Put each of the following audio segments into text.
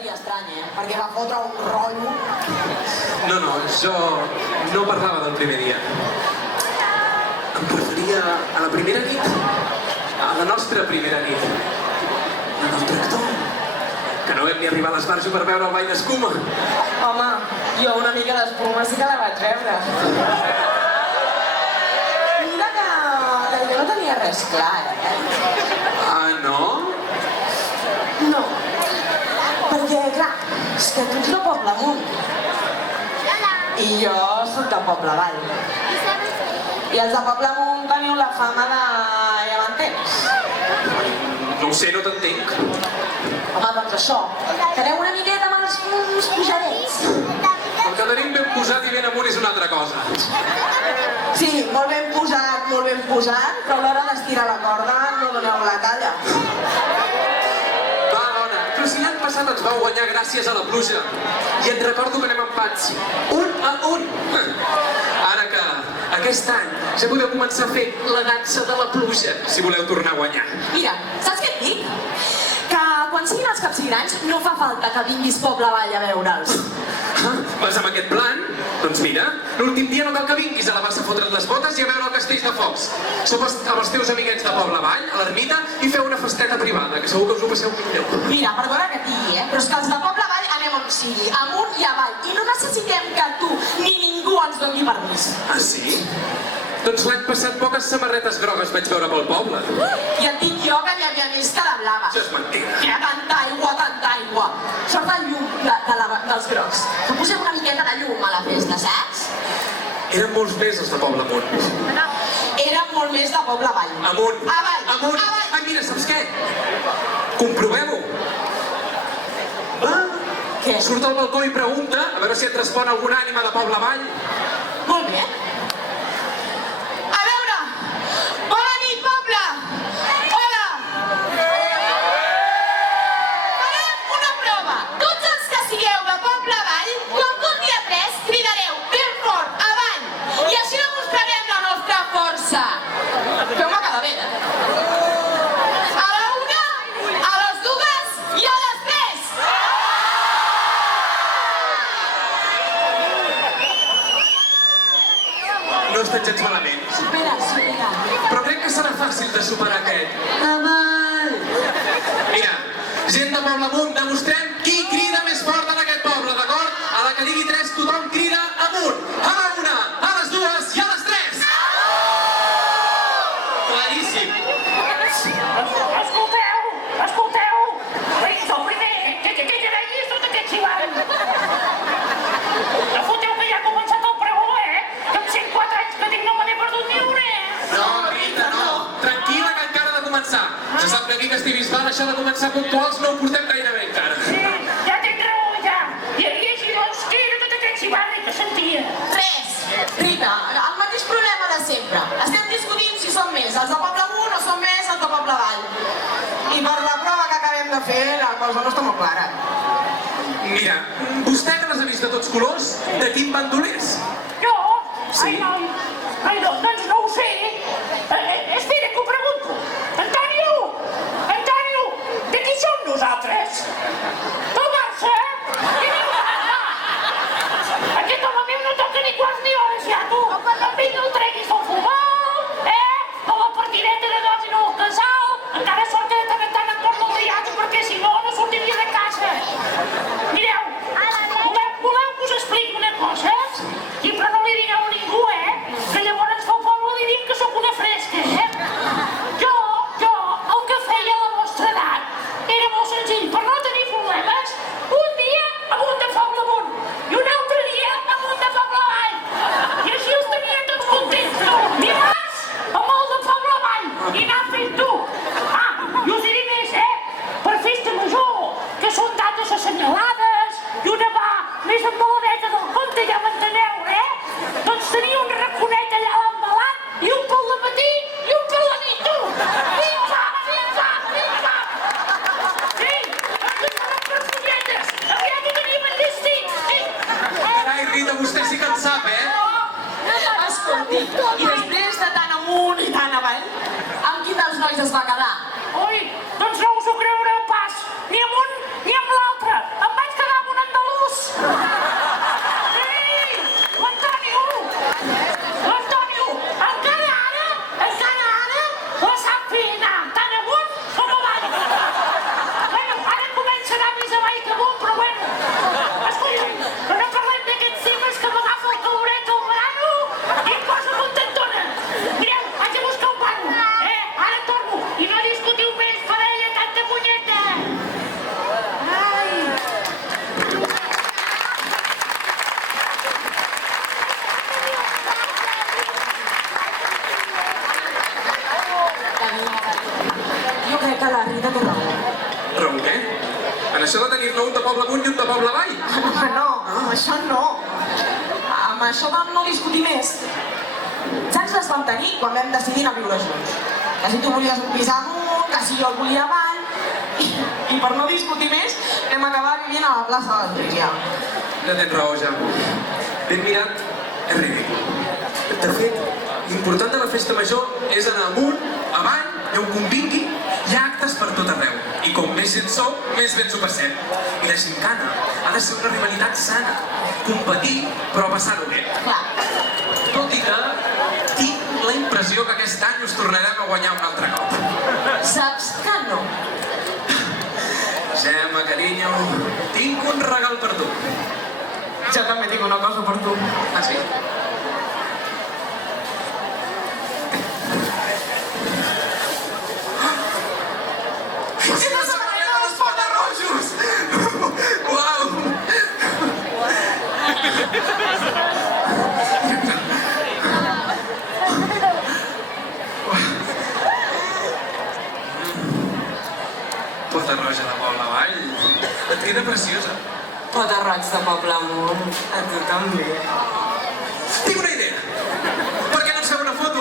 seria estrany, perquè va fotre un rotllo. No, jo no parlava del primer dia. Em referia a la primera nit, a la nostra primera nit, la del tractor, que no vam ni arribar a l'Esbarjo per veure el ball d'escuma. Home, jo una mica d'espuma sí que la vaig veure. Mira que jo no tenia res clar, Ah, no? No, perquè, clar, és que tu ets de Poble Amunt. I jo soc de Poble Avall. I els de Poble Amunt teniu la fama de llevanters. No ho sé, no t'entenc. Home, doncs això, que aneu una miqueta amb els punts pujadets. El que tenim ben posat i ben amunt és una altra cosa. Sí, molt ben posat, però a l'hora d'estirar la corda no doneu la talla. Va, dona, però si l'any passat ens vau guanyar gràcies a la pluja. I et recordo que anem empats, 1-1. Ara que aquest any ja podeu començar a fer la dansa de la pluja, si voleu tornar a guanyar. Mira, saps què et dic? Que quan siguin els capsigrans no fa falta que vinguis Poble Avall a veure'ls. Ah, vas amb aquest plan? Doncs mira, l'últim dia no cal que vinguis a la bassa a fotre't les botes i a veure el Castell de Focs. Sou amb els teus amiguets de Poble Avall, a l'ermita, i feu una festeta privada, que segur que us ho passeu millor. Mira, perdona que et digui, però és que els de Poble Avall anem on sigui, amunt i avall, i no necessitem que tu ni ningú ens doni permís. Ah, sí? Doncs l'any passat poques samarretes grogues vaig veure pel poble. I et dic jo que n'hi havia més que de blaves. Això és mentida. Hi ha tanta aigua. Sort el llum dels grocs. Que posem una miqueta de llum a la festa, saps? Eren molts més els de Poble Amunt. Eren molt més de Poble Avall. Amunt. Avall. Amunt. Ai, mira, saps què? Comprovem-ho. Va. Què? Surt al balcó i pregunta, a veure si et respon alguna ànima de Poble Avall. Molt bé. A veure! Bona nit, poble! Hola! Farem una prova. Tots els que sigueu de Poble Avall, quan conti a 3, cridareu ben fort, avall! I així demostrarem la nostra força. Feu-me quedar bé, A la 1, a les 2 i a les 3! No estem gens malament. Supera. Però crec que serà fàcil de superar aquest. Avall! Mira, gent de Poble Amunt, demostrem qui crida més fort en aquest poble, d'acord? A la que digui 3, tothom crida amunt. A la 1, a les 2 i a les 3. Claríssim. Escolteu! El primer, què queréis tot aquest xivant? No foteu que ja ha començat el pregó, Que amb 104 anys que tinc no me n'he perdut ni un, No, Rita, no. Tranquil·la, que encara ha de començar. Se sap que aquí a Castellbisbal això de començar puntuals no ho portem gaire bé encara. Sí, ja tinc raó, ja. I així doncs, què era tot aquest xivant que sentia? Res! Rita, el mateix problema de sempre. Estem discutint si són més els de Poble Amunt o són més els de Poble Avall. I per la prova que acabem de fer, la cosa no està molt clara. Mira, vostè que les ha vist de tots colors, de quin bàndol és? Jo? Sí. Ai, doncs no ho sé. Espera, que ho pregunto. Antonio, de qui som nosaltres? Del Barça? Aquest home meu no toca ni quarts ni hores ja, tu. Vinga, el treguis del futbol, a la partideta de dos i no al casal. Encara sort que de tant en tant em torno al teatre, perquè si no, no sortiria de casa. Mireu, voleu que us expliqui una cosa? I però no li digueu a ningú, que llavors fa el poble li dic que sóc una fresca, Jo, el que feia a la vostra edat era molt senzill, per no tenir problemes, un dia amunt de Poble Amunt i un altre dia amunt de Poble Avall. I així els tenia tots contents, tu. Dimarts, amb el de Poble Avall, i anar fent tu. I us diré més, per festa major, que són dates assenyalades, i una va més embaladeta del compte, ja m'enteneu, Doncs tenia un raconet allà a l'embalat i un pel dematí i un per la nit, tu. Vinga! Ei, em donaran per punyetes. Aviat ho tenim enllestit. Carai, Rita, vostè sí que en sap, Escolti, i després de tant amunt i tant avall, amb quin dels nois es va quedar? Oi, doncs no us ho creureu pas. Ni amb un ni amb l'altre. Amb poble amunt i un de poble avall. No, amb això no. Amb això vam no discutir més. Ja ens les vam tenir quan vam decidir anar a viure junts. Que si tu volies un pis amunt, que si jo el volia avall. I per no discutir més, vam acabar vivint a la plaça de l'Església. Ja tens raó, ja. Ben mirat, és ridícul. De fet, l'important de la festa major és anar amunt, avall, i on convingui, hi ha actes per tot arreu. I com més gent sou, més bé ens ho passem. I la gincana ha de ser una rivalitat sana. Competir, però passar-ho bé. Clar. Tot i que tinc la impressió que aquest any us tornarem a guanyar un altre cop. Saps que no? Gemma, carinyo, tinc un regal per tu. Jo també tinc una cosa per tu. Ah, sí? És una samarreta dels Pota-rojos! Uau! Pota-roja de Poble Avall. Et queda preciosa. Pota-roig de Poble Amunt. A tu també. Tinc una idea. Per què no ens fem una foto?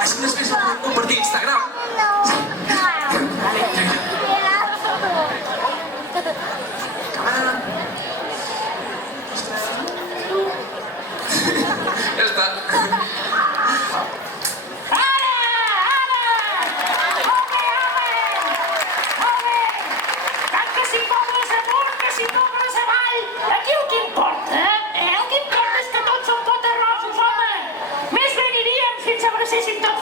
Així després la podem compartir a Instagram. Càmera. Ja està. Ara! Molt bé, home! Molt bé! Tant que si pobres amunt, que si pobres avall. Aquí el que importa, el que importa és que tots som Pota-rojos, home! Més bé aniríem si ens abracéssim tots